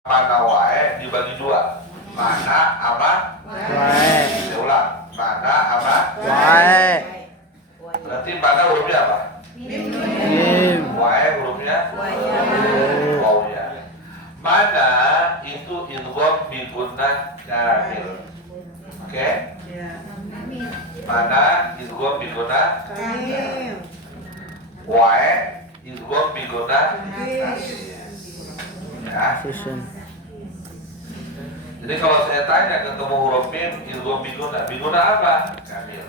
Mana wae dibagi dua. Mana apa? Wae. Saya ulang. Mana apa? Wae. Berarti mana hurufnya apa? Mim. Wae hurufnya wawnya. Mana itu idgham bi gunnah kamil. Oke? Mana idgham bi gunnah wae idgham bi gunnah ya. Susun. Jadi kalau saya tanya ketemu huruf mim idgham bi gunnah apa? Kamil.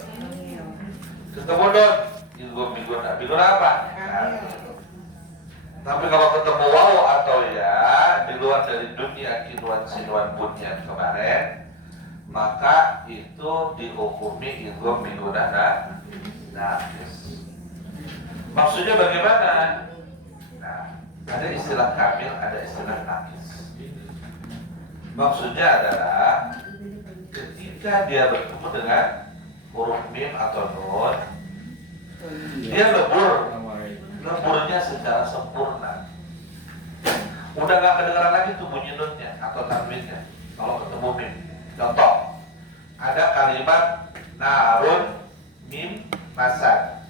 Ketemu don idgham bi gunnah apa? Kamil. Tapi kalau ketemu waw atau ya di luar dari dunia kinwan sinwan bunyan kemarin, maka itu dihukumi idgham bi gunnah naqis. Maksudnya bagaimana? Nah, ada istilah kamil, ada istilah naqis. Maksudnya adalah ketika dia bertemu dengan huruf mim atau nun, dia leburnya secara sempurna. Udah gak kedengaran lagi tuh bunyi nunnya atau tanwinnya kalau ketemu mim. Contoh, ada kalimat narun mim masad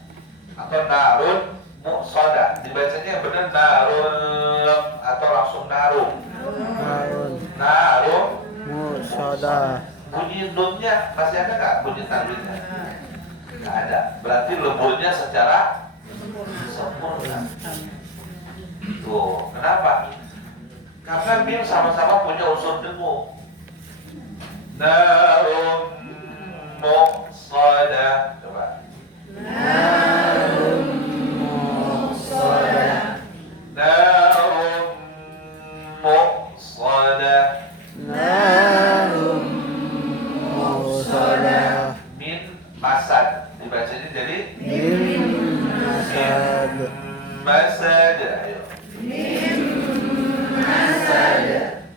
atau narun muqsadah. Dibacanya benar narun atau langsung narum. Narum Muqsadah. bunyi nunnya masih ada nggak bunyi tanwinnya? Nggak ada. Berarti leburnya secara sempurna. Tuh, kenapa? Karena mim sama-sama punya unsur dengung. Narum muqsadah. Coba. Narum muqsadah. Narum muqsadah. Narum muqsadah. Min masad. Dibacanya jadi Mim masad. masad. Ayo.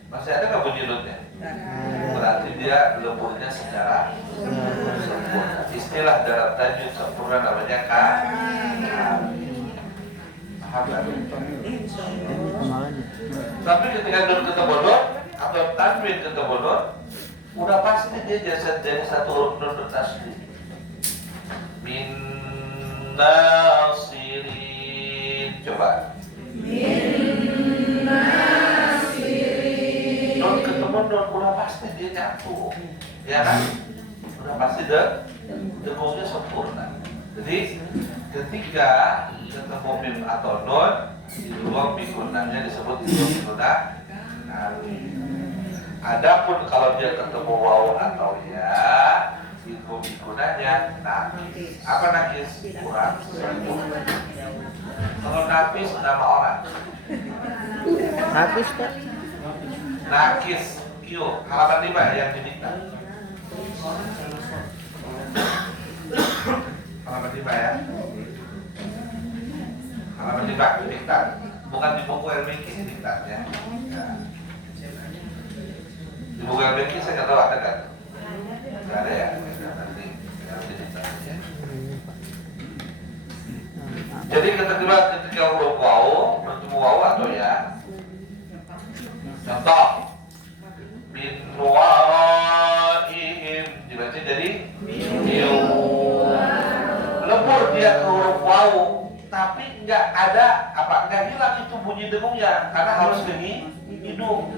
Masih ada nggak bunyi nunnya? Berarti dia leburnya secara sempurna. Istilah dalam tajwid sempurna namanya paham nggak? Tapi ketika nun ketemu nun atau tanwin ketemu nun, udah pasti dia jadi satu huruf nun tasdid. Min nasirin. Coba. Nun ketemu nun udah pasti dia nyatu, ya kan? Udah pasti dengungnya sempurna. Jadi ketika ketemu mim atau nun, idgham bi gunnahnya disebut idgham bi gunnah. Adapun kalau dia ketemu waw atau ya, idgham bi gunnahnya naqis. Apa naqis? Kurang sempurna. Kalau naqis nama orang. Habis Pak. Nakis, Q, halaman 5 yang diminta. Halaman 5 ya. Halaman 5 diminta. Bukan di buku LBK diminta ya. Di buku LBK saya nggak tahu ada kan? Nggak ada ya. Nanti diminta ya. Jadi ketika huruf waw bertemu waw atau ya. Contoh, min waraihim dibaca jadi lebur dia ke huruf waw, tapi nggak hilang itu bunyi dengungnya karena harus ke hidung,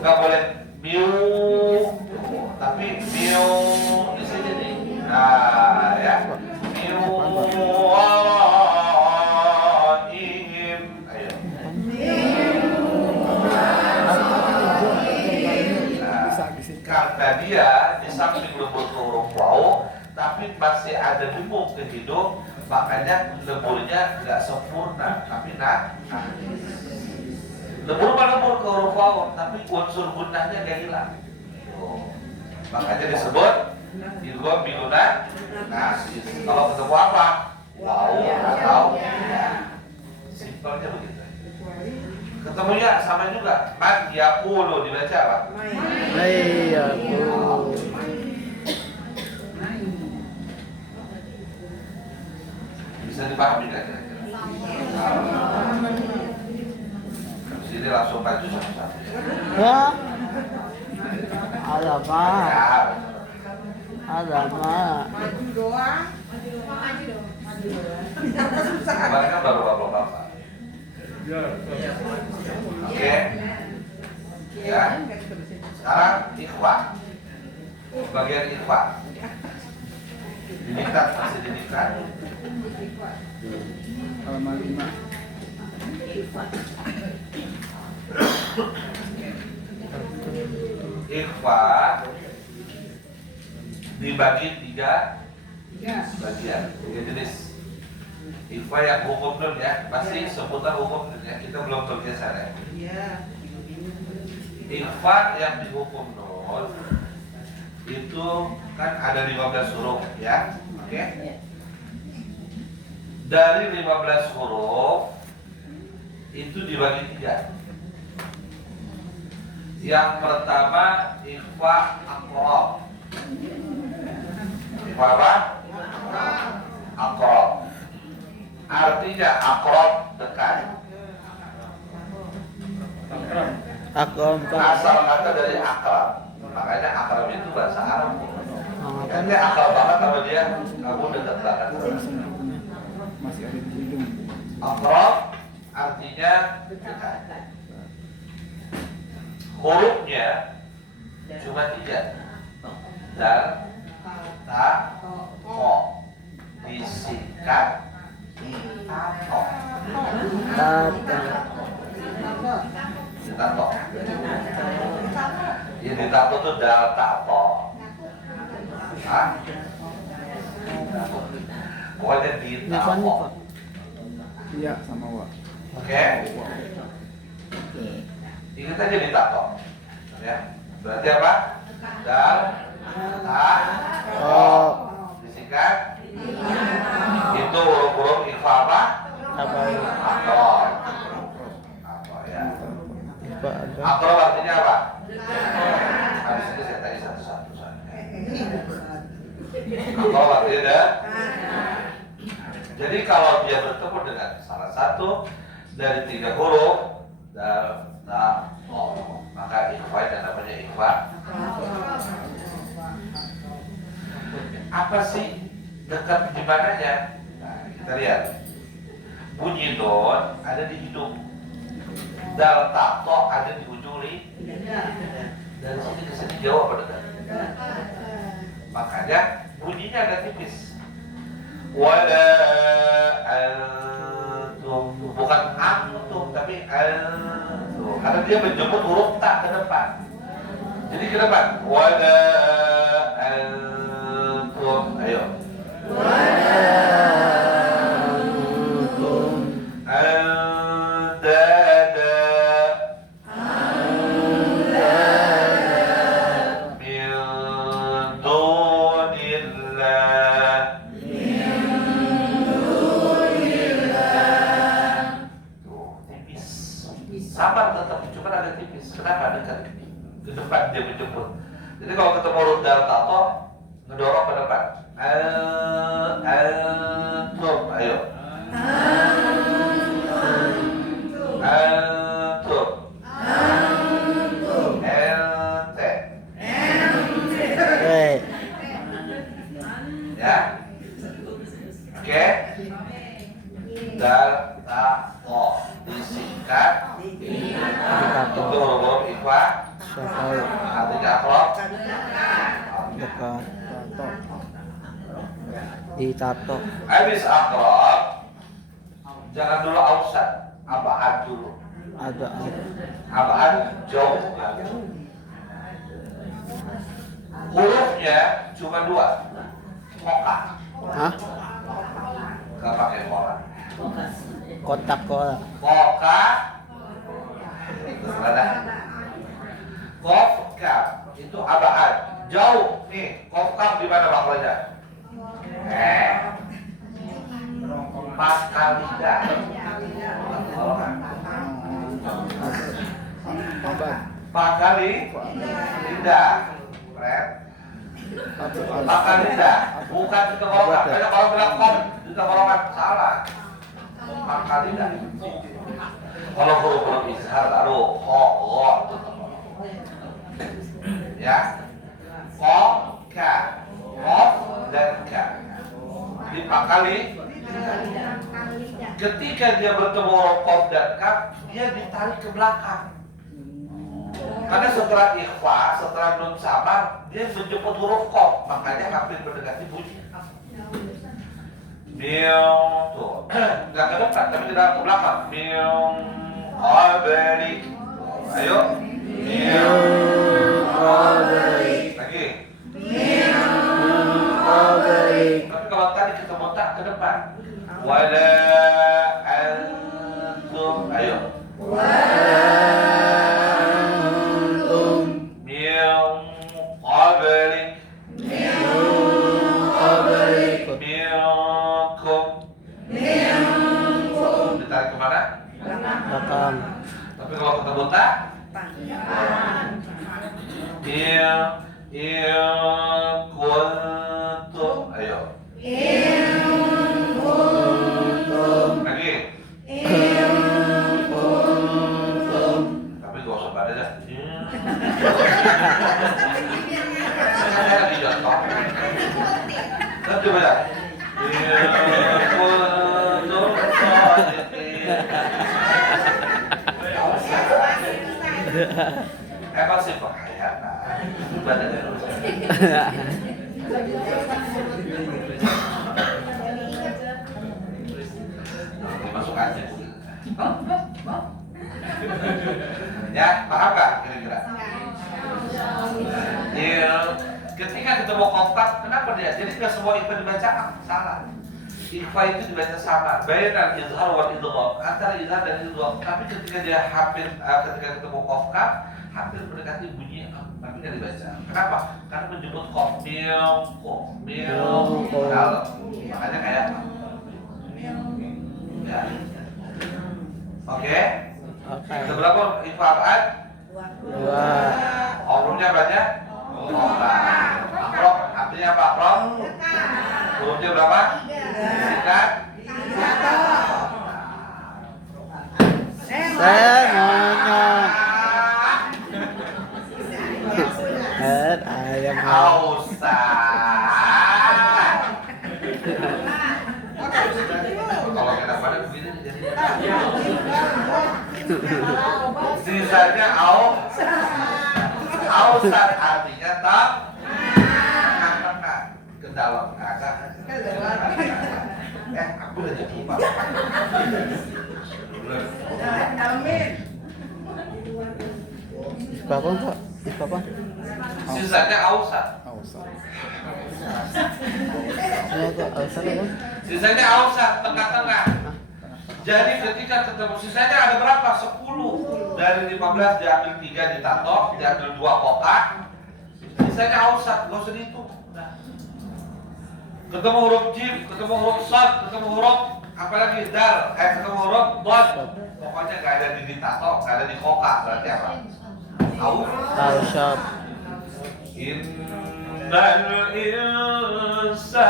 nggak boleh miu, tapi miu di sini nih. Nah ya, miu waraihim, ayo. Karena dia di samping lembur ke huruf waw, tapi masih ada dengung ke hidung, makanya lemburnya nggak sempurna, tapi lembur ke huruf waw, tapi unsur gunnahnya nggak hilang. Makanya disebut idgham bi gunnah naqis. Kalau ketemu apa? Waw atau ya. Simpelnya begitu. Ketemunya sama juga. Man yaqulu dibaca apa? Iya, Bu. Bisa dipahami kan kira-kira? Jadi langsung maju satu-satu. Ya. Alamak. Ya. Alamak. Maju doang. Kemarin kan baru bapak-bapak. Oke. Ya. Sekarang ikhwah. Bagian ikhwah. Didikkat, masih didikkat. Halaman 5. Ikhwah dibagi tiga bagian, tiga jenis. Ikhwah yang hukum dulu ya, pasti seputar hukum dulu ya. Kita belum bergeser ya. Ikhwah yang dihukum dulu itu kan ada 15 huruf ya, oke? Dari 15 huruf itu dibagi tiga. Yang pertama ikhfa aqrab. Ikhfa apa? Aqrab. Artinya aqrab dekat. Akram Asal kata dari akrab. Makanya akrab itu bahasa Arab. kan Nanti akrab banget sama dia, kamu dekat banget. masih ada di hidung. Akrab artinya dekat. Hurufnya cuma tiga. Dal, ta, ko. Disingkat tato. Tata. Ditato. Ya ditato tuh dal tato. Hah? Pokoknya ditato. Iya sama wa. Oke? Ingat aja ditato. Ya. Berarti apa? Dal, ta, ko. Disingkat. Itu huruf-huruf ikhfa apa? Apa? Akor. Apa ya? Apa ada? Akor artinya apa? Habis itu saya tanya satu-satu. Akor artinya ada. Jadi kalau dia bertemu dengan salah satu dari tiga huruf dal, ta, ko, maka ikhfa yang namanya ikhfa. Apa sih dekat di mananya? Nah, kita lihat. Bunyi don ada di hidung. Dal tato ada di ujung lidah. Dari sini ke sini jauh apa dekat? Makanya bunyinya agak tipis. Wala antum, bukan antum tapi antum. Karena dia menjemput huruf tak ke depan. Jadi ke depan. Wala antum. Ayo. Sabar tetap, cuma agak tipis. Kenapa dekat ke depan dia menjemput? Jadi kalau ketemu huruf dal tato, ngedorong ke depan. Antum, ayo. Antum. Ente. Ya. Oke. Dal tato disingkat. Itu huruf ikhfa. Artinya akrab. Dekat. Ditato. Habis akrab, jangan dulu ausat, abad dulu. Ada. Abad jauh. Hurufnya cuma dua, koka. Hah? Gak pakai kola. Kotak kola. Koka. Mana? Kof kaf itu abad jauh nih. Kof kaf di mana maksudnya? Pakalida. Pakali lidah. Keren. Pakalida bukan di tenggorokan. Karena kalau bilang kom di tenggorokan salah. Pakalida. Kalau huruf-huruf izhar lalu ho, ro itu teman. Ya, ho, ka, ho dan ka. Dipakali. Ketika dia bertemu huruf qaf dan kaf, dia ditarik ke belakang. Karena setelah ikhfa, setelah nun sabar, dia menjemput huruf qaf, makanya hampir mendekati bunyi. Miong tuh, nggak ke depan tapi ke belakang. Miong qabli. Ayo. Miong qabli. Lagi. Miong qabli. Tapi kalau tadi ketemu tak ke depan. Wala antum. Ayo. Wala antum. Miong qabli. Miong qabli. Ditarik kemana? Belakang. Tapi kalau ketemu tak? Kuntum. Ayo. Kuntum. Lagi. Kuntum. Tapi gak usah pada aja. Saya lagi jatuh. Nanti baca. Kuntum shodiqin. Emang sih bahaya, badannya rusak. Masuk aja. Ya, paham gak kira-kira? Ketika ketemu kontak, kenapa dia? Jadi nggak semua ikhfa dibaca salah. Ikhfa itu dibaca sama, bainal izhar wal idgham, antara izhar dan idgham. Tapi ketika dia ketika ketemu qaf, hampir mendekati bunyi tapi nggak dibaca. Kenapa? Karena menjemput qaf, miong, makanya kayak ya. Oke. Ada berapa ikhfa apaan? 2. Hurufnya banyak? 4. Akrob, artinya apa akrob? Hurufnya berapa? 3. Semuanya. Ayam. Kalau kita pada begini jadi sisanya ausat artinya tak ke dalam kagak. Aku udah jadi lupa. Bapak Pak, Bapak. Sisanya ausat. Sisanya ausat tengah-tengah. Jadi ketika ketemu sisanya ada berapa? 10. Dari 15 diambil 3 ditato, diambil 2 kotak. Sisanya ausat, gak usah dihitung. Ketemu huruf jim, ketemu huruf sad, ketemu huruf apalagi dal, ketemu huruf dot. Pokoknya gak ada di ditato, gak ada di kotak. Berarti apa? Ausat. Innal insan.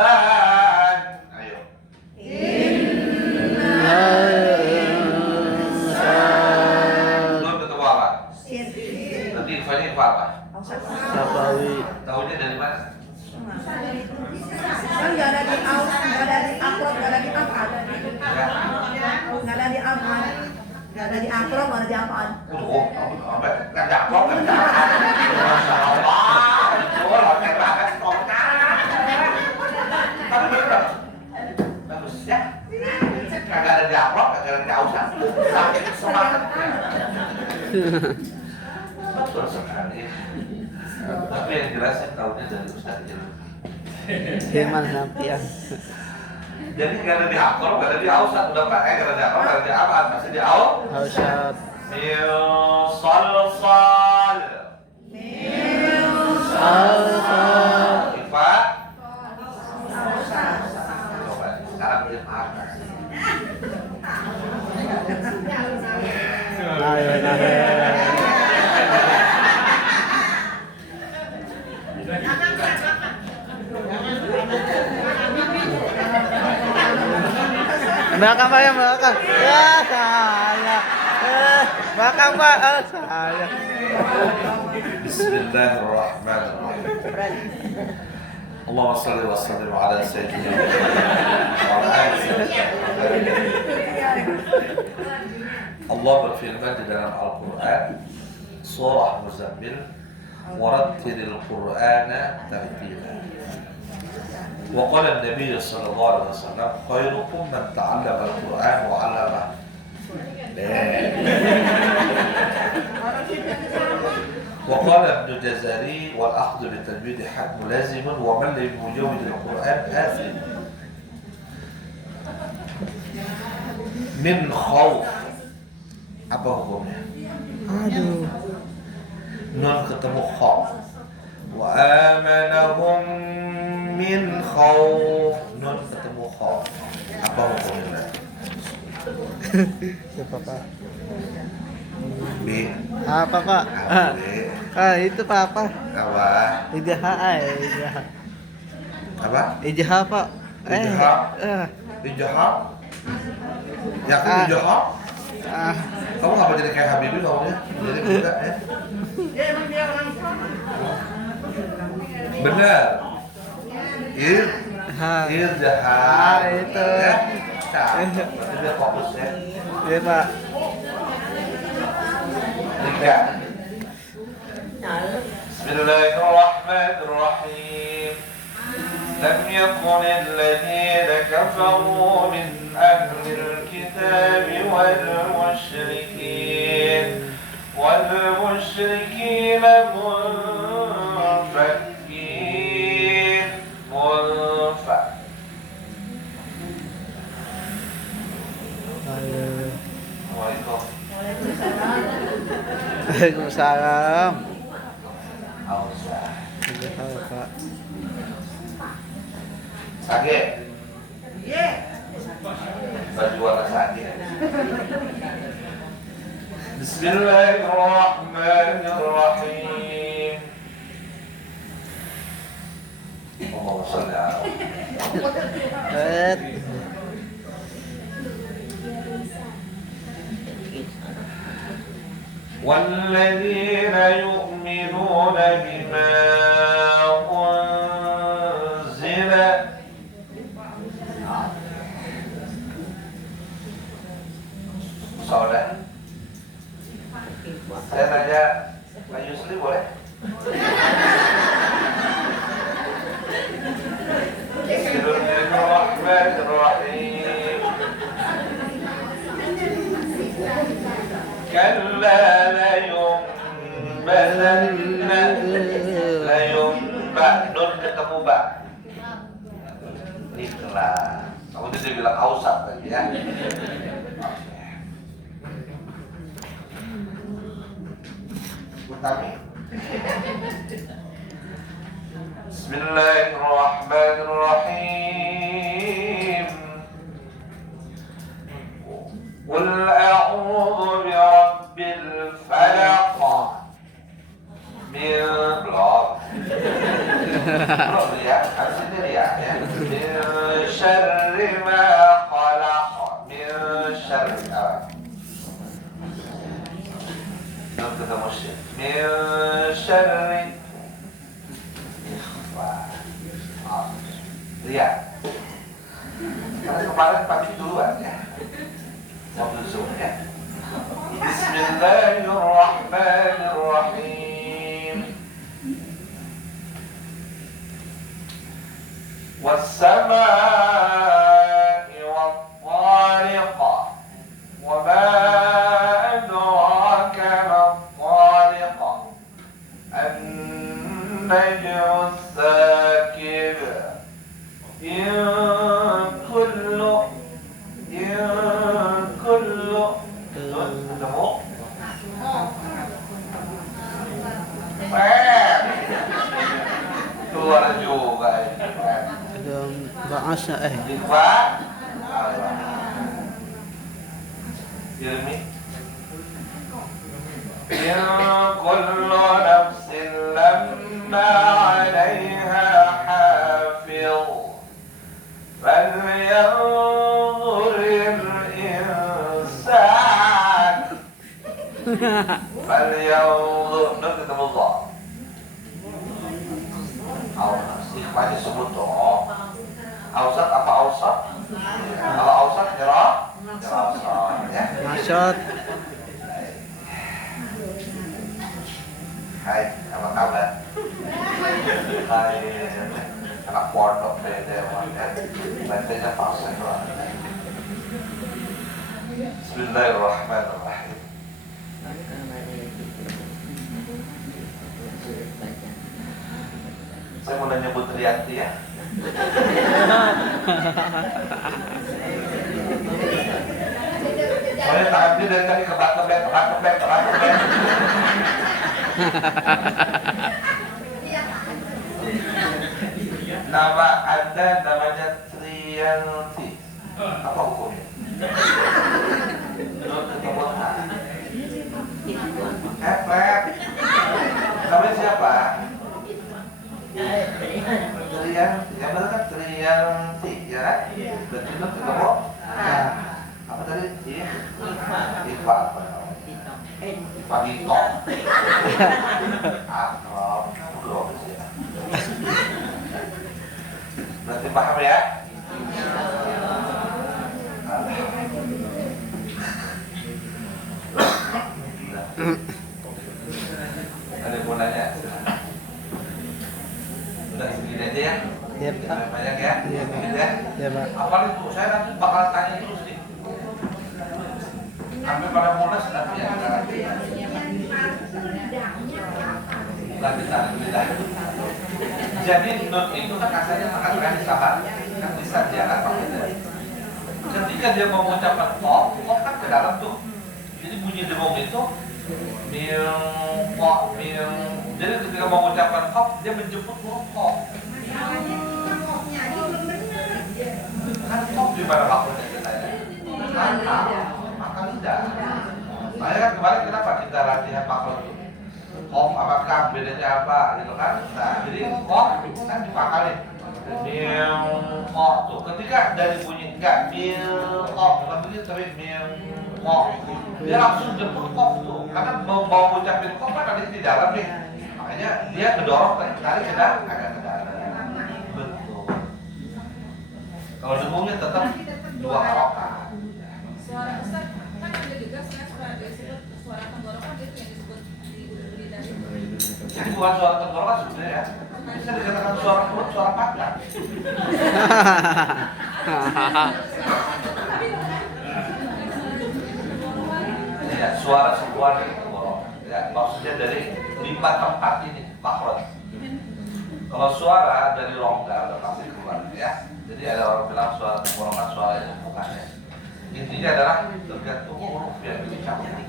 Ayo. Belum ketemu apa? Nanti infonya info apa? Sabawi. Tahunya dari mana? Kan nggak ada di aus, nggak ada di akrab, nggak ada di afan, nggak ada di afan, nggak ada di akrab, nggak ada di afan. Nggak jawab, nggak jawab. Loh, kayak banget, tapi bener, bagus ya. Kagak ada di akrab, kagak ada di ausan, sakit semangat. Betul sekali. Tapi yang jelas saya tahunya dari Ustaz Hilman. Hilman Lampian. Jadi nggak ada di akor, nggak ada di ausat, udah nggak ada di akor, nggak ada di apa, masih di aus. Ausat. Sal. Ausat. Ifa. Coba sekarang dia paham. Belakang Pak ya, belakang. Ya, salah. Makan Pak. Ah, sayang. Bismillahirrahmanirrahim. Allahumma shalli wa sallim ala sayyidina Muhammad wa ala ali sayyidina Muhammad. Allah berfirman di dalam Al-Quran surah Muzammil, warattilil Qur'ana tartila. Wa qala an-nabiy sallallahu alaihi wasallam khairukum man ta'allama al-Qur'an wa 'allama. وقال ابن الجزري والأخذ بالتجويد حتم لازم ومن لم يجود القرآن آثم من خوف. Apa hukumnya? Aduh. Nun ketemu khauf. Wa amanahum min khauf. Nun ketemu khauf. Apa hukumnya? Siapa Pak? B. Apa Pak? A, B. Itu Pak apa? Apa? Ijazah ijazah. Apa? Ijazah Pak. Ijazah? Ijazah? Yakin ijazah? Kamu ngapa jadi kayak Habibie ngomongnya? Jadi enggak ya? Benar. Ijazah. Itu. Ya. Dia fokus ya. Iya Pak. Tiga. Bismillahirrahmanirrahim. Lam yakun alladhina kafaru min ahlil kitab wal musyrikin munfakin munfak. Waalaikumsalam. Ausa. Iya Pak. Sakit? Baju warna sakit. Bismillahirrahmanirrahim. Allahumma shalli ala Muhammad. والذين يؤمنون بما أنزل Soleh. Saya tanya Pak Yusli boleh? Bismillahirrahmanirrahim. Kalla layumba nun ketemu ba. Ikhlas. Kamu tadi bilang ausap tadi ya. Utami. Bismillahirrahmanirrahim. Qul a'udzu birabbil falaq. Min blok. Blok ya, artinya ya. Min syarri ma khalaq. Min syarri non ketemu syir. Min syarri lihat. Karena kemarin pagi duluan ya. Waktu Zoom ya. Bismillahirrahmanirrahim. Was-samaa'i wat-tariq. Wa ma adraka mat-tariq. An-najmu as-saakib. In kullu keluar juga Ada bahasa Pak Ilmi in kullu nafsin lamma 'alayha hafiz falyanzur al-insan yang benar ketemu Allah. Ikhfanya sebut dong. Ausat apa ausat? Kalau ausat kira ausat ya. Maksud. Hai, apa kabar? Hai, anak pondok beda banget. Bantainya pasang doang. Bismillahirrahmanirrahim. Saya mau nyebut Rianti ya. Soalnya tangan dia dari tadi kebak-kebek. Nama Anda namanya Trianti. Apa hukumnya? Menurut ketemuan. Hebat. Namanya siapa? Trianti. Yang benar kan Trianti, ya kan? Berarti menurut ketemu. Apa tadi? Ipa. Ipa Dito. Akrab. Belum sih. Berarti paham ya? Ada yang mau nanya? Udah segini aja ya? Iya, Pak. Banyak ya? Iya, Pak. Segini ya? Iya, Pak. Apalagi itu, saya nanti bakal tanya terus nih. Sampai pada Monas nanti ya. Lanjutan. Jadi not itu kan asalnya mengatakan sahabat kan bisa dia kan pakai. Ketika dia mau mengucapkan kok kan ke dalam tuh. Jadi bunyi dengung itu mil. Jadi ketika mau mengucapkan kok dia menjemput huruf kok. Kan kok di mana maksudnya kita ya? Maka lidah. Makanya kan kemarin kenapa kita latihan makhluk itu? Kok apakah bedanya apa gitu kan? Nah, jadi kok kan dipakalin. Kok tuh ketika dari bunyi enggak kok bukan begitu tapi kok dia langsung jemput kok tuh karena mau ngucapin kok kan ada di dalam nih makanya dia kedorong tarik ke dalam agak ke dalam. Betul. Kalau dengungnya tetap dua harokat. Suara Ustaz kan ada juga suara disebut suara tenggorokan itu yang disebut di lidah. Jadi bukan suara tenggorokan sebenarnya ya. Bisa dikatakan suara mulut, suara pagar. Ya, suara keluar dari tenggorokan. Ya, maksudnya dari 5 tempat ini makhraj. Kalau suara dari rongga udah pasti keluar ya. Jadi ada orang bilang suara tenggorokan suaranya bukan ya. Intinya adalah tergantung huruf yang diucapkan.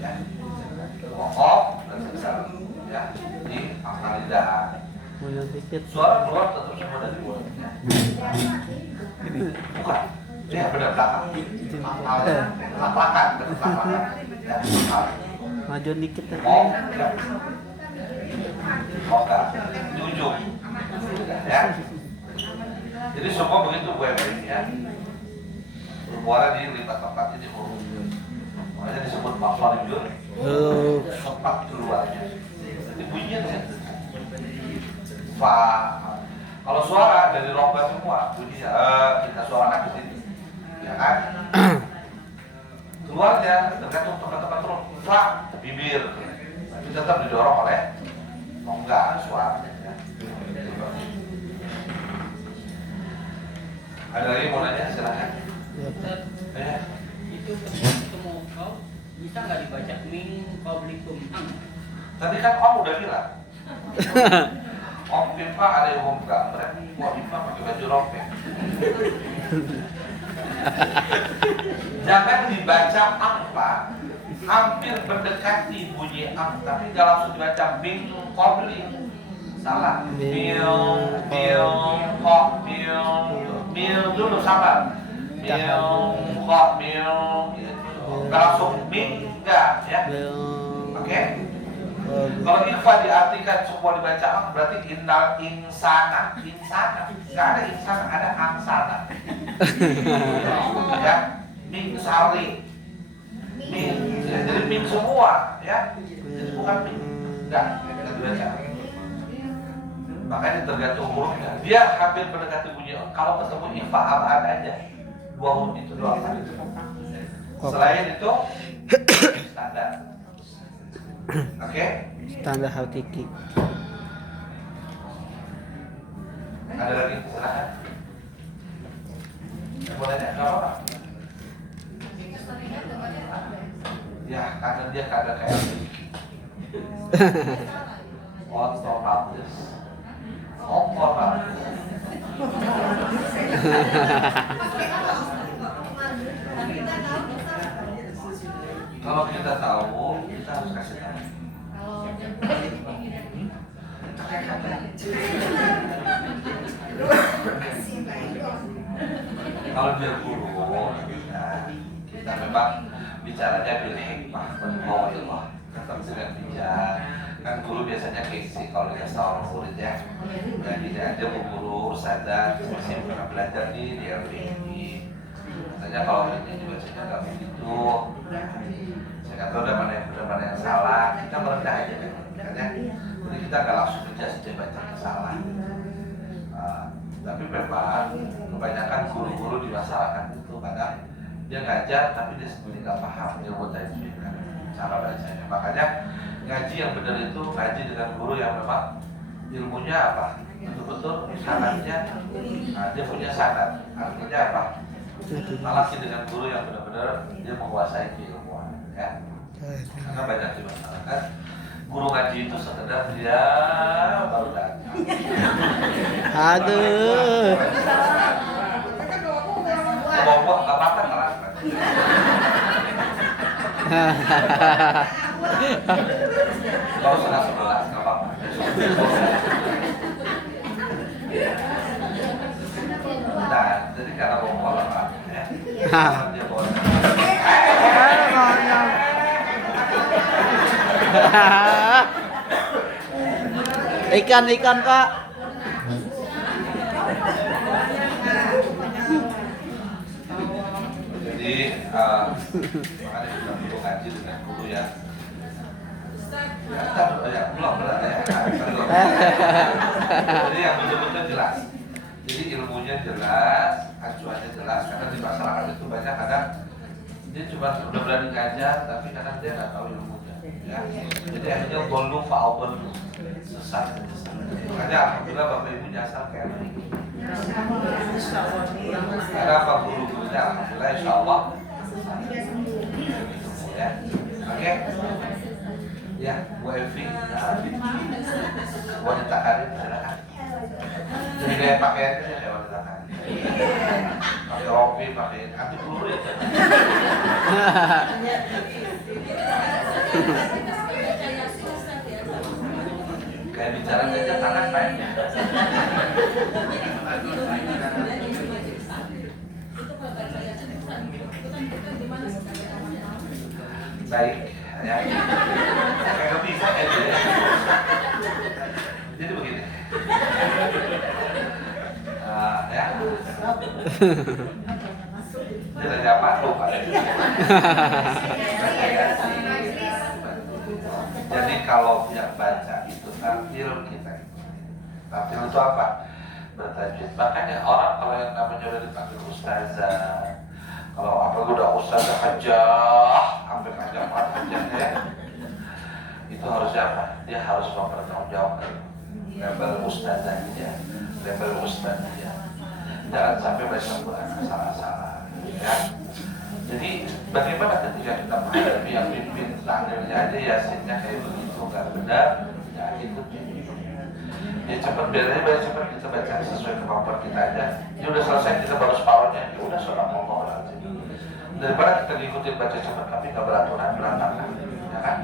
Ya. Kokoh dan besar ya di pangkal lidah. Mundur dikit. Suara keluar tetap semua dari mulutnya. Bukan. Ya benar belakang. Lapakan. Ya, Maju dikit tadi. ya. Oke. Di ujung. Ya. Jadi semua begitu gue ya. Bermuara di 5 tempat ini huruf. Makanya disebut makhrajul. Tempat keluarnya. Jadi bunyinya di situ. Fa. Kalau suara dari rongga semua bunyinya kita suarakan di sini. Ya kan? Keluarnya tergantung tempat-tempat terus. Fa, bibir. Tapi tetap didorong oleh rongga suaranya. Ya. Ada lagi mau nanya silahkan. Iya, Pak. Itu ketemu kau bisa nggak dibaca min qablikum am? Tadi kan Om udah bilang. Om pipa ada yang om gambar, Om pipa pakai baju ropek. Jangan dibaca apa, hampir mendekati bunyi am, tapi nggak langsung dibaca min qabli. Salah. Mil dulu salah. Mil. Nggak langsung min enggak ya. Oke. Kalau ikhfa diartikan semua dibaca am berarti innal insana. Nggak ada insana, ada angsana. Ya, min sari. Min, jadi min semua ya. Itu bukan min. Enggak dibaca. Makanya tergantung hurufnya. Dia hampir mendekati bunyi. Kalau ketemu ifa apaan aja. Dua huruf itu doang. Selain itu standar. Oke? Standar hakiki. Ada lagi silakan. Boleh nggak apa-apa? Ya, karena dia kadang kayak otomatis. Kalau kita tahu, kita harus kasih tahu. Kalau dia guru, kita memang bicaranya bil hikmah dan mau'izah, tetap dengan bijak. Kan guru biasanya gengsi kalau dikasih tahu murid ya. Jadi dia aja guru sadar, masih pernah belajar di LPI. Katanya kalau ini dibacanya nggak begitu. Saya kata udah mana yang benar mana yang salah, kita merendah aja kan. Jadi kita nggak langsung menjudge dia bacanya salah. Tapi memang kebanyakan guru-guru di masyarakat itu kadang dia ngajar tapi dia sendiri nggak paham ilmu tajwid kan, cara bacanya. Makanya ngaji yang benar itu ngaji dengan guru yang memang ilmunya apa betul-betul sanadnya, dia punya sanad. Artinya apa? Apalagi dengan guru yang benar-benar dia menguasai keilmuan ya. Karena banyak di masyarakat guru ngaji itu sekedar dia baru datang. Aduh. Ngomong nggak apa-apa kelas. Kalau sudah 11 nggak apa-apa. Nah, jadi karena ngomong apa ya? Dia boleh. Ikan Pak. Jadi makanya kita perlu ngaji dengan guru ya. Ya, belum benar ya. Jadi yang betul-betul jelas. Jadi ilmunya jelas, acuannya jelas. Karena di masyarakat itu banyak kadang dia cuma udah berani ngajar, tapi kadang dia nggak tahu ilmunya. Ya. Jadi akhirnya bolu faubel sesat. Makanya alhamdulillah bapak ibu nyasar kayak begini. Karena apa guru-gurunya alhamdulillah insya Allah. Ya, oke. Ya, Bu Evi, wanita karir, silakan. Jadi kayak pakaiannya kayak wanita karir. Pakai rompi, pakai anti peluru ya. Kayak bicara saja tangan baiknya. Baik, ya. Kayak bisa aja ya. Jadi begini. Ya. Dia tanya apa? Lupa. Jadi kalau yang baca itu tampil kita itu. Tampil itu apa? Bertajwid. Makanya orang kalau yang namanya udah dipanggil ustazah, kalau apa udah ustazah hajah, sampai panjang banget hajahnya ya, itu harusnya apa? Dia harus mempertanggungjawabkan label ustazahnya, label ustazahnya. Jangan sampai baca Quran salah-salah, ya. Jadi bagaimana ketika kita menghadapi yang pimpin takdirnya aja yasinnya kayak begitu nggak benar, ya ikuti. Ya cepat biarnya baca cepat kita baca sesuai kemampuan kita aja. Ya udah selesai kita baru separuhnya, ya udah sudah ngomong lagi. Daripada kita ngikutin baca cepat tapi nggak beraturan berantakan, ya kan?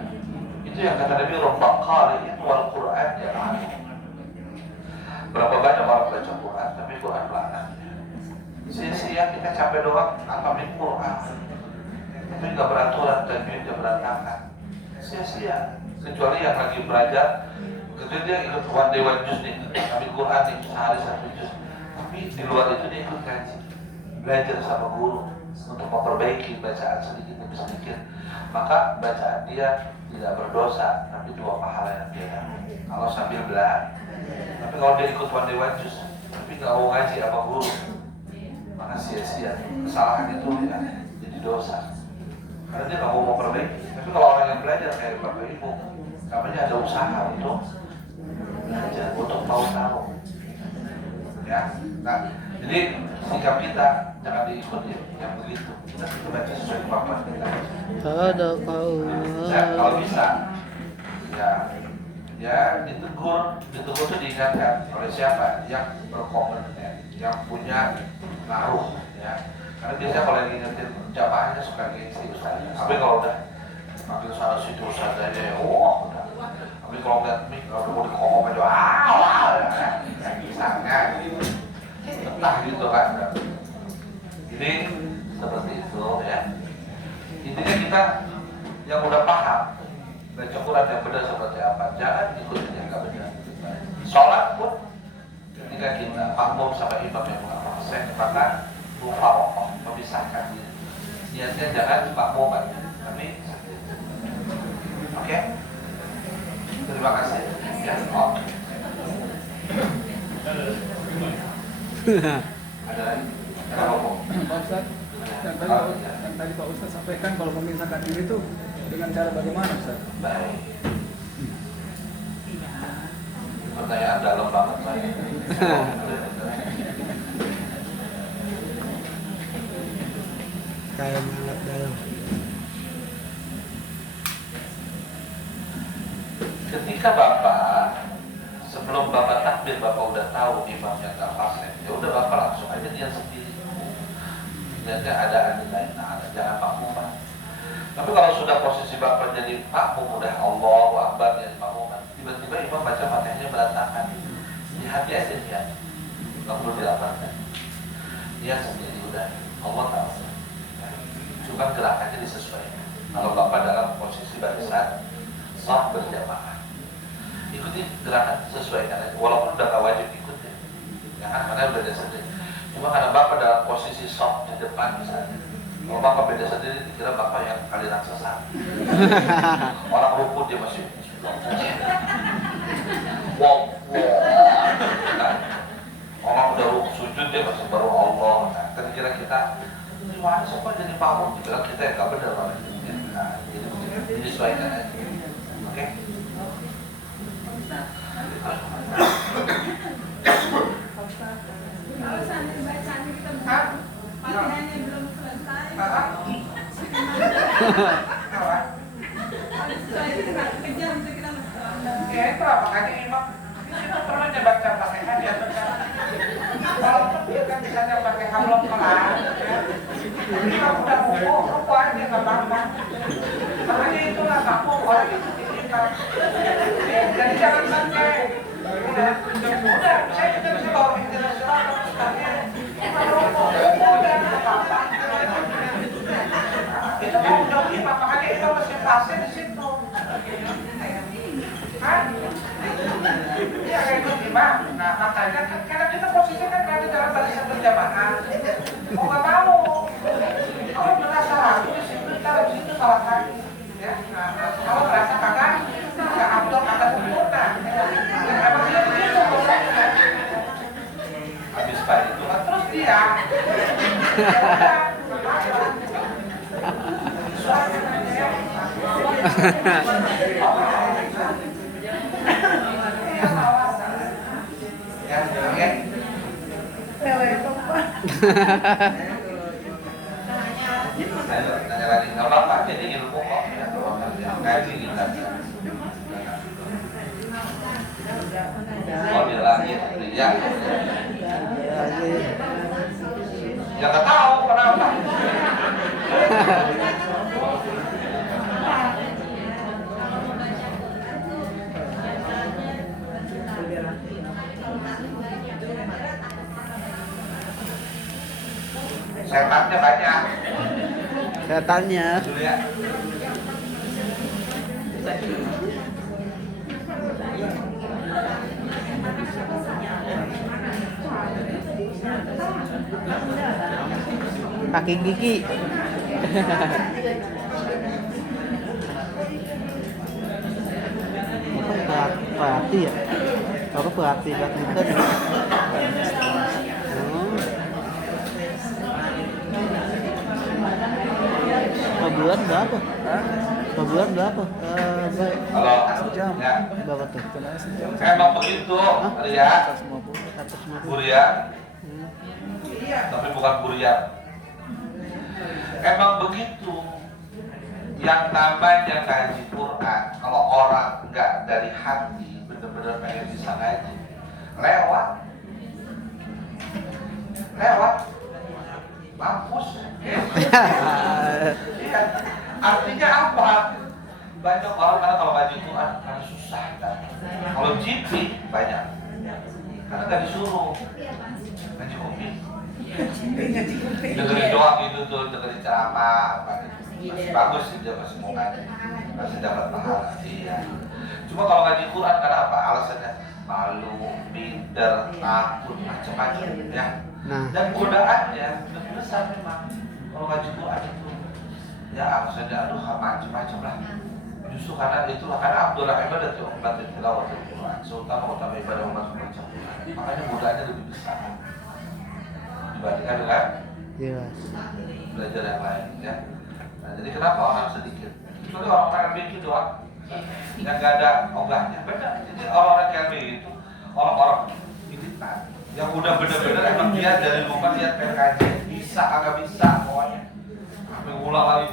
Itu yang kata Nabi rombak kali itu wal Quran ya kan. Berapa banyak orang baca Quran tapi Quran pelana. Sia-sia kita capek doang ngapain Quran, tapi nggak beraturan dan nggak berantakan. Sia-sia. Kecuali yang lagi belajar. Kemudian dia ikut one day one juz nih, ambil Quran nih sehari 1 juz. Tapi di luar itu dia ikut kaji, belajar sama guru. untuk memperbaiki bacaan sedikit demi sedikit, maka bacaan dia tidak berdosa, tapi 2 pahala yang dia dapat. Kalau sambil belajar, tapi kalau dia ikut one day one juice, tapi nggak mau ngaji apa guru, maka sia-sia. Kesalahan itu ya jadi dosa, karena dia nggak mau memperbaiki. Tapi kalau orang yang belajar kayak bapak ibu, namanya ada usaha untuk belajar, untuk mau tahu. Ya, nah, jadi sikap kita jangan diikuti yang begitu. Kita baca sesuai kemampuan kita. Ya, kalau bisa, ya ditegur itu diingatkan oleh siapa yang berkompeten, yang punya pengaruh, ya. Karena biasanya kalau yang ngingetin jamaahnya suka gengsi ustaznya. Tapi kalau udah makin sana situ ustaznya ya, udah. Tapi kalau nggak kalau mau dikongkong aja, ya, misalnya, entah gitu kan. Jadi seperti itu ya. Intinya kita yang udah paham baca Quran yang benar seperti apa, jangan ikutin yang nggak benar. Sholat pun ketika kita makmum sama imam yang nggak fasih, maka mufaroqah, memisahkan diri. Niatnya jangan makmuman, tapi oke? Terima kasih. Ya, oke. Ada lagi? Ada ngomong? Pak Ustadz, yang tadi Pak Ustadz sampaikan kalau memisahkan diri itu dengan cara bagaimana Ustadz? Baik. Pertanyaan dalam banget saya. Kayak banget dalam. Ketika Bapak sebelum Bapak takbir, Bapak udah tahu imamnya nggak fasih, ya udah Bapak langsung aja dia sendiri. Niatnya ada lain, jangan makmuman. Tapi kalau sudah posisi Bapak jadi makmum, udah Allahu Akbar jadi makmuman, tiba-tiba imam baca Fatihahnya berantakan, di hati aja niat, nggak perlu dilapangkan. Dia sendiri udah, Allah tahu. Cuma gerakannya disesuaikan. Kalau Bapak dalam posisi barisan shaf berjamaah, ikuti gerakan sesuaikan aja, walaupun udah nggak wajib ikutin, ya kan, karena beda sendiri. Cuma karena Bapak dalam posisi shaf di depan misalnya, kalau Bapak beda sendiri, dikira Bapak yang kali raksasa. Orang rukun dia masih wow. Nah, orang udah sujud dia masih baru Allah. Nah, kan kira kita gimana sih Pak jadi makmum, dibilang kita yang nggak benar orang itu. Nah, jadi disesuaikan aja. Oke? Kalau seandainya bacaannya kita bukan, Fatihahnya belum selesai. Kalau sesuai kita kejam itu kita mesti. Ya itu apa makanya imam itu perlu baca Fatihah ya. Kalau dia kan misalnya Fatihah belum kelar, imam udah ruku aja nggak apa-apa. Makanya itulah makmum orang itu diimam. Jadi jangan sampai udah saya juga bisa bawa internasional ustaznya. Imam ruku udah nggak apa-apa. Itu kan udah imam, makanya itu masih fase di situ. Kan? Iya kayak itu imam. Nah makanya kan karena kita posisinya kan ada dalam barisan berjamaah. Mau nggak mau, kalau merasa ragu di situ, taruh di situ salah lagi. Ya, nah, kalau merasa kagak abdul, kagak sempurna. Emang dia begitu prosesnya. Habis Pak itu kan terus dia. Ya, oke. Tanya lagi, nggak apa-apa, jadi ilmu kok ya, kalau ngaji kita. Oh dia lagi, ya. Ya nggak tahu kenapa. Setannya banyak. Setannya. Dulu ya. Kaki gigi. Bapak perhati ya? Bapak perhati badminton ya? Per bulan berapa? Per bulan berapa? Baik. Kalau Sejam. ya, Berapa tuh? Jalannya sejam. emang begitu, Ria, 150. Burian, Hmm. tapi bukan Burian. Emang begitu. Yang namanya ngaji Quran, kalau orang nggak dari hati, bener-bener pengen bisa ngaji, lewat, mampus. Iya. Artinya apa? Banyak orang karena kalau ngaji Quran karena susah kan. Kalau GP banyak, karena nggak disuruh ngaji kopi. Dengerin doang gitu tuh, dengerin ceramah apa gitu. Masih bagus sih dia masih mau ngaji, masih dapat pahala. Iya. Cuma kalau ngaji Quran karena apa? Alasannya malu, minder, takut, macam-macam ya. Nah, Dan godaannya lebih besar memang kalau ngaji Quran itu. Ya alasannya aduh macam-macam lah. Justru karena itulah karena Abdullah ibadah itu umat tilawatul Quran, utama ibadah umat membaca Quran. Makanya godaannya lebih besar dibandingkan dengan jelas. belajar yang lain ya. Nah, jadi kenapa orang sedikit? Kecuali orang-orang yang bikin doang yang nggak ada ogahnya. Benar. Jadi orang-orang yang itu orang-orang militan yang udah bener-bener emang dia dari rumah dia pengen kaji bisa agak bisa pokoknya. Sampai ulang lagi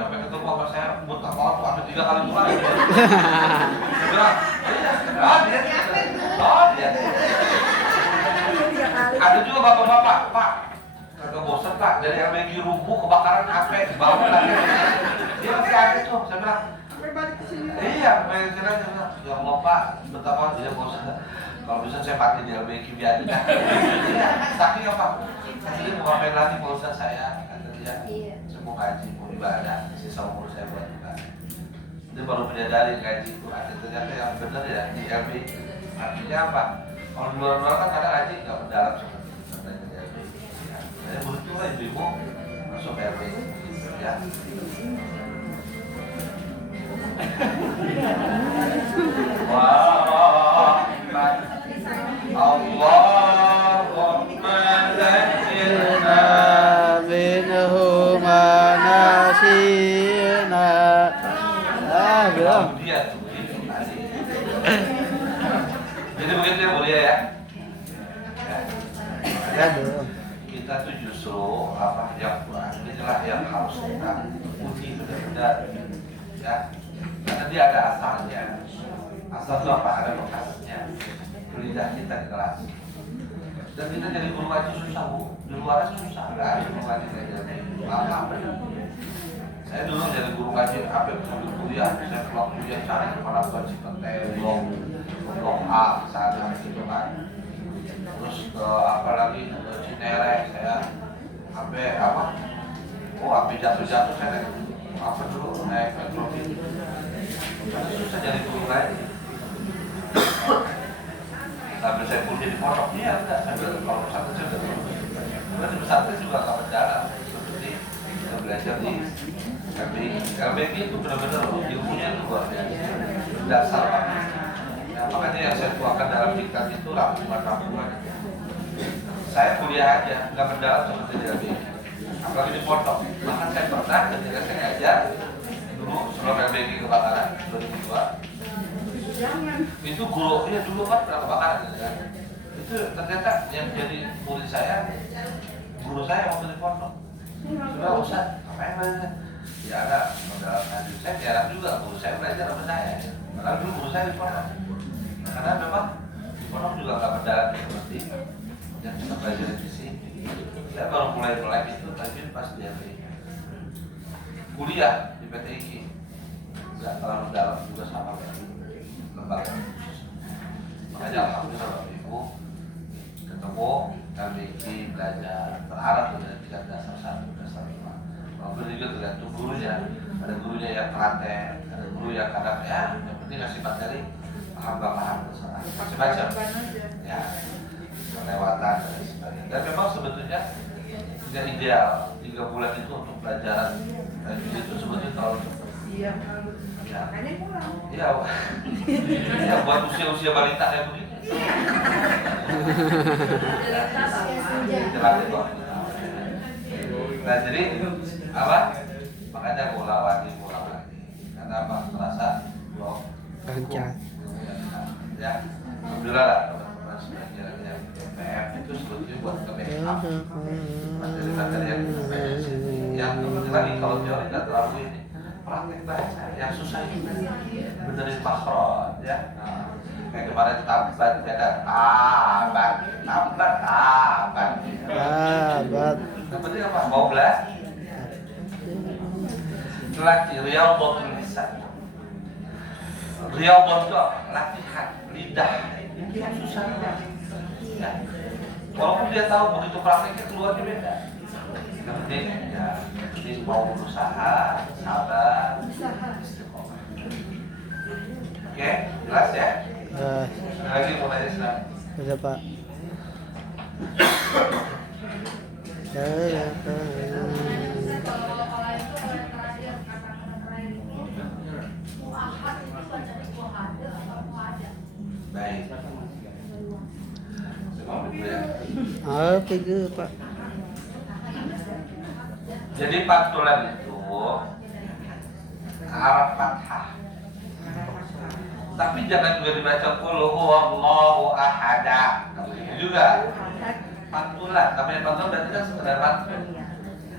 sampai ketemu sama saya buta banget tuh sampai 3 kali ulang. Saya bilang, dia. Ada juga bapak-bapak, Pak. Kagak bosan Pak, dari LBG rubuh kebakaran HP, bangun lagi. Dia masih ada tuh, saya bilang. Iya, pengen kira ya Allah Pak, betapa dia bosan. Kalau bisa saya pakai di LBG biar aja. Iya, saking apa? Dia mau ngapain lagi kalau saya, kata dia. Saya mau ngaji, mau ibadah, sisa umur saya buat ibadah. Dia baru menyadari ngaji itu ada ternyata yang benar ya di LBG. Artinya apa? Kalau di luar-luar kan kadang ngaji nggak mendalam seperti itu. Saya butuh lah ibu masuk RW ya. Wah, Allahumma zayyinna minhum nasina. Belum. Dia tuh itu tadi. Jadi begitu ya mulia ya. Ya. Belum. Kita tuh justru apa yang inilah yang harus kita uji benar-benar ya, karena dia ada asalnya. Asal itu apa? Ada bekasnya. Lidah kita di kelas. Dan kita jadi guru ngaji susah Bu. Di luar susah. Nggak ada guru ngaji kayak gini. Apa? Saya dulu jadi guru ngaji sampai sambil kuliah. Saya pulang kuliah cari kemana gaji penting, blok A sana gitu kan. Terus apa lagi Cinere saya sampai apa? Oh, sampai jatuh-jatuh saya naik apa dulu naik metro ini. Susah jadi guru lagi. Sampai saya kuliah di pondok dia enggak sambil kalau pesantren saya udah terus di pesantren juga nggak berjalan seperti kita belajar di LBG itu benar-benar ilmunya itu luar biasa dasar banget. Nah, makanya yang saya tuangkan dalam diktat itu rangkuman. Saya kuliah aja, nggak mendalam seperti di LBG. Apalagi di pondok. Bahkan saya pernah ketika saya ngajar dulu sebelum LBG kebakaran 2002. Itu guru, ya dulu kan pernah kebakaran gitu kan. Itu ternyata yang jadi murid saya, guru saya waktu di pondok. Sudah Ustaz, ngapain belajar? Ya ada modal ngaji. Saya jarang juga guru saya belajar sama saya. Padahal dulu guru saya di pondok. Karena memang di pondok juga nggak mendalam seperti yang kita belajar di sini. Saya baru mulai itu tapi pas di kuliah di PTIK nggak terlalu dalam juga sama kayak lembaga. Makanya alhamdulillah Bapak Ibu ketemu kami belajar berharap dari tingkat dasar 1, dasar 5. Walaupun juga tergantung gurunya. Ada gurunya yang telaten, ada guru yang kadang ya yang penting ngasih materi paham terserah macam-macam. Ya kelewatan dan sebagainya. Dan memang sebetulnya tidak ideal 3 3 bulan itu untuk pelajaran itu sebetulnya tahun Iya. ya. Makanya pulang. Iya, ya buat usia-usia balita kayak begitu. Jelas itu. Nah jadi apa? Makanya pulang lagi. Karena apa? Terasa belum Lancar. ya. Alhamdulillah lah teman-teman sebagian yang PPM itu sebetulnya buat ke backup materi-materi yang kembali lagi kalau teori nggak terlalu ini praktek baca yang susah ini benerin makhraj ya. Nah, kayak kemarin tabat ada tabat Sahabat. yang penting apa mau belajar latih riyadhatul lisan. Riyadhah itu apa? Latihan lidah itu yang susah ya. Walaupun dia tahu begitu prakteknya keluarnya beda. Yang penting ya, jadi mau berusaha, sabar, istiqomah. Oke, jelas ya? Ada lagi mau tanya Islam? Ada Pak. Baik. Apa itu Pak? Jadi pantulan itu Arab fathah. Tapi jangan juga dibaca qul huwallahu ahad. Begitu juga. Pantulan, namanya pantulan berarti kan sekedar pantul.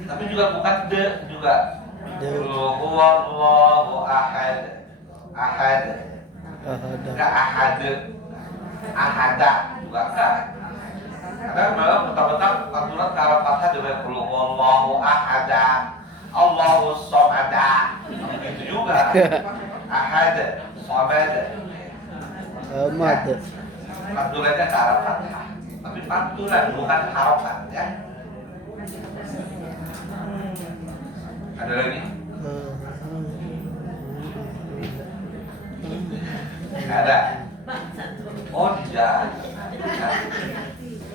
Tapi juga bukan de juga. Qul huwallahu ahad. Ahad. Enggak ahad. Ahada juga enggak. Karena memang betul-betul pantulan ke arah fathah dengan qul huwallahu ahad. Allahus samad. Begitu juga. Ahad, samad. Ahmad. Pantulannya ke arah fathah. Tapi pantulan bukan harokat ya. Ada lagi? Ada. Oh tidak.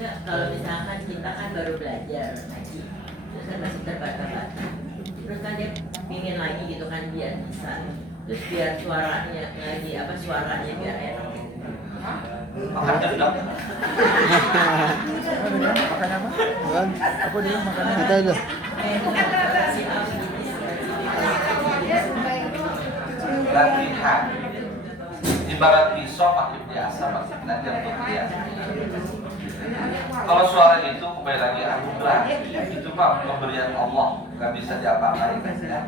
Ya, kalau misalkan kita kan baru belajar, terus kan masih terbata-bata, terus kan dia pingin lagi gitu kan biar bisa, terus biar suaranya lagi suaranya biar enak. Makan jendok. Makanya apa? Apa dia makanya? Kata itu. Latihan. Ibarat pisau makin biasa makin belajar untuk biasa. Kalau suara itu kembali lagi anugerah, itu mah pemberian Allah, nggak bisa diapa-apain ya.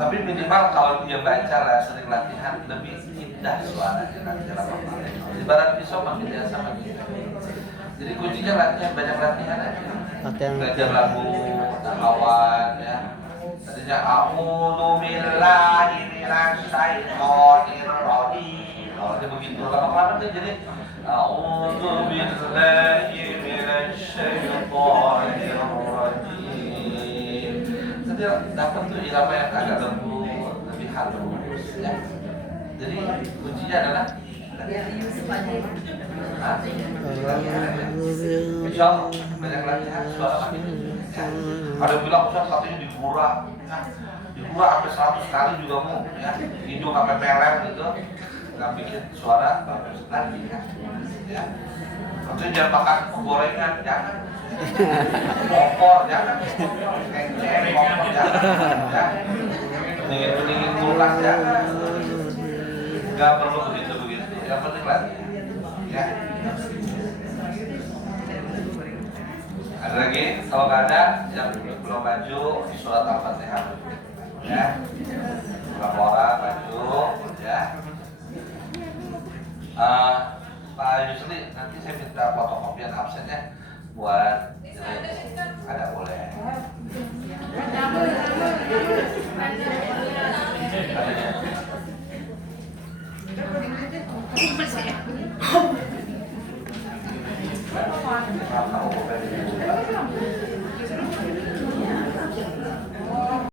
Tapi minimal kalau dia baca lah sering latihan lebih indah suaranya nanti apa-apa. Ibarat pisau makin biasa makin. Jadi kuncinya latihan, banyak latihan aja. Belajar lagu, nakawan ya. Tadinya a'udzu billahi minasy syaithanir rajim. Kalau dia begitu lama-lama dia jadi a'udzu billahi minasy syaithanir rajim. Jadi dapat tuh irama yang agak lembut, lebih halus ya. Jadi kuncinya adalah Insya Allah banyak latihan suara makin ya. Ada bilang Ustaz katanya digurah sampai 100 kali juga mau ya. Hidung sampai peler gitu nggak bikin suara bagus lagi ya. Maksudnya jangan makan gorengan, jangan opor, jangan kenceng, opor, jangan pendingin kulkas, jangan nggak perlu begitu yang penting latihan ya. Ada lagi? Kalau nggak ada yang belum maju surat Al-Fatihah ya. Berapa orang maju ya. Pak Yusri nanti saya minta fotokopian absennya buat ada boleh. Kamu